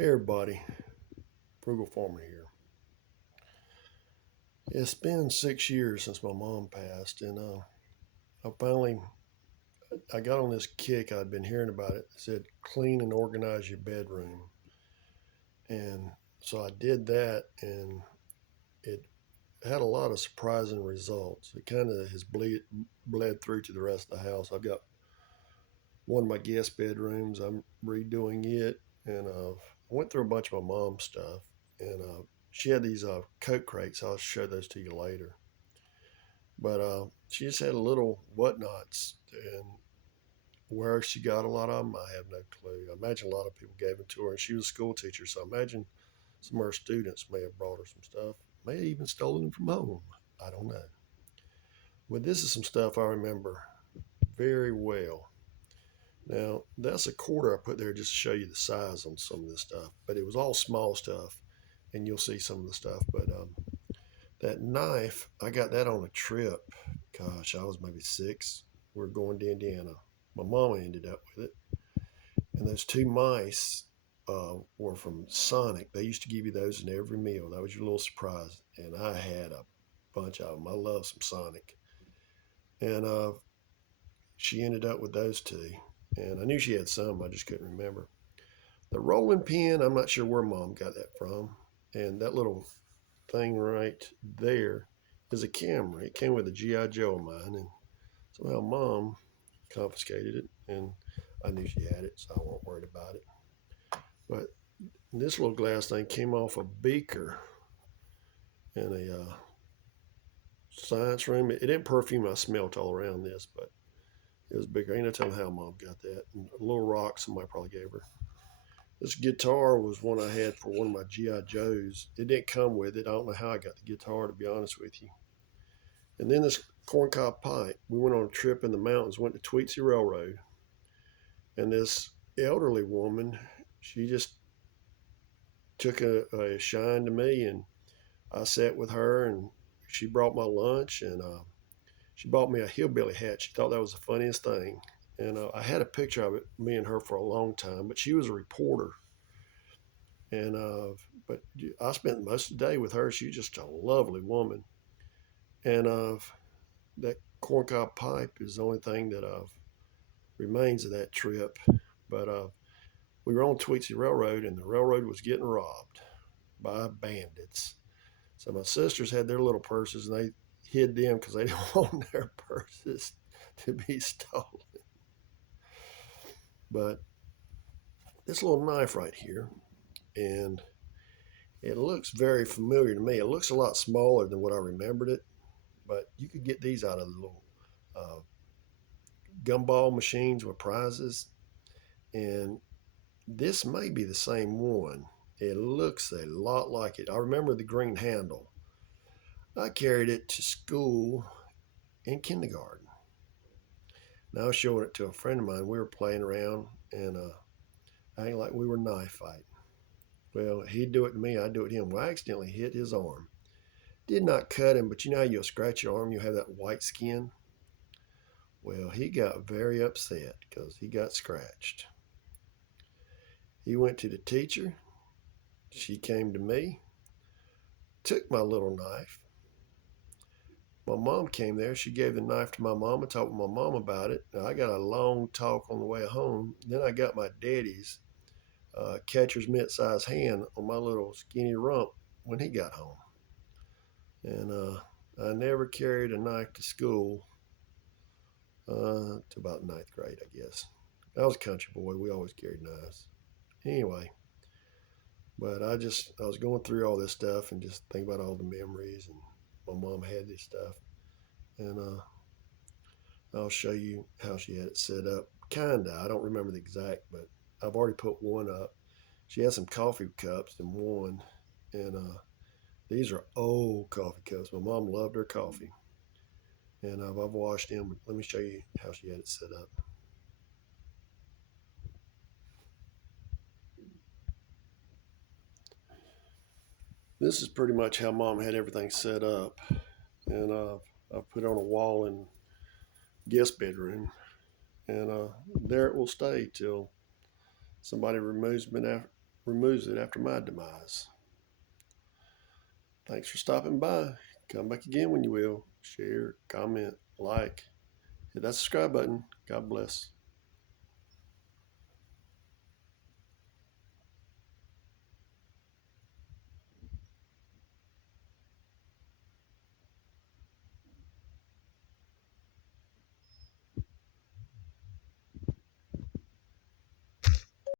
Hey everybody, Frugal Farmer here. It's been 6 years since my mom passed, and I got on this kick. I'd been hearing about it. It said clean and organize your bedroom, and so I did that, and it had a lot of surprising results. It kind of has bled through to the rest of the house. I've got one of my guest bedrooms. I'm redoing it, and I went through a bunch of my mom's stuff, and she had these coat crates. I'll show those to you later. But she just had little whatnots, and where she got a lot of them, I have no clue. I imagine a lot of people gave them to her, and she was a school teacher, so I imagine some of her students may have brought her some stuff, may have even stolen them from home. I don't know. But this is some stuff I remember very well. Now, that's a quarter I put there just to show you the size on some of this stuff, but it was all small stuff, and you'll see some of the stuff. But that knife, I got that on a trip. Gosh, I was maybe 6. We were going to Indiana. My mama ended up with it. And those two mice were from Sonic. They used to give you those in every meal. That was your little surprise. And I had a bunch of them. I love some Sonic. And she ended up with those two. And I knew she had some, I just couldn't remember. The rolling pin, I'm not sure where mom got that from. And that little thing right there is a camera. It came with a G.I. Joe of mine, and somehow mom confiscated it, and I knew she had it, so I wasn't worried about it. But this little glass thing came off a beaker in a science room. It didn't perfume. I smelled all around this, but it was bigger. Ain't no telling how mom got that. And a little rock somebody probably gave her. This guitar was one I had for one of my G.I. Joes. It didn't come with it. I don't know how I got the guitar, to be honest with you. And then this corncob pipe. We went on a trip in the mountains, went to Tweetsie Railroad. And this elderly woman, she just took a shine to me, and I sat with her, and she brought my lunch, and she bought me a hillbilly hat. She thought that was the funniest thing. And I had a picture of it, me and her, for a long time, but she was a reporter. And but I spent most of the day with her. She was just a lovely woman. And that corncob pipe is the only thing that remains of that trip. But we were on Tweetsie Railroad, and the railroad was getting robbed by bandits. So my sisters had their little purses, and they hid them because they didn't want their purses to be stolen. But this little knife right here, and it looks very familiar to me. It looks a lot smaller than what I remembered it, but you could get these out of the little uh, gumball machines with prizes, and this may be the same one. It looks a lot like it. I remember the green handle. I carried it to school in kindergarten. Now I was showing it to a friend of mine. We were playing around, and I ain't like we were knife fighting. Well, he'd do it to me, I'd do it to him. Well, I accidentally hit his arm. Did not cut him, but you know how you'll scratch your arm, you have that white skin? Well, he got very upset because he got scratched. He went to the teacher. She came to me, took my little knife. My mom came there. She gave the knife to my mom and talked with my mom about it. Now, I got a long talk on the way home. Then I got my daddy's catcher's mitt-sized hand on my little skinny rump when he got home. And I never carried a knife to school to about ninth grade, I guess. I was a country boy. We always carried knives. Anyway, but I was going through all this stuff and just think about all the memories, and my mom had this stuff. And I'll show you how she had it set up. Kinda. I don't remember the exact, but I've already put one up. She had some coffee cups in one, and these are old coffee cups. My mom loved her coffee, and I've washed them. Let me show you how she had it set up. This is pretty much how mom had everything set up, and I've put it on a wall in guest bedroom, and there it will stay till somebody removes me removes it after my demise. Thanks for stopping by. Come back again when you will. Share, comment, like. Hit that subscribe button. God bless.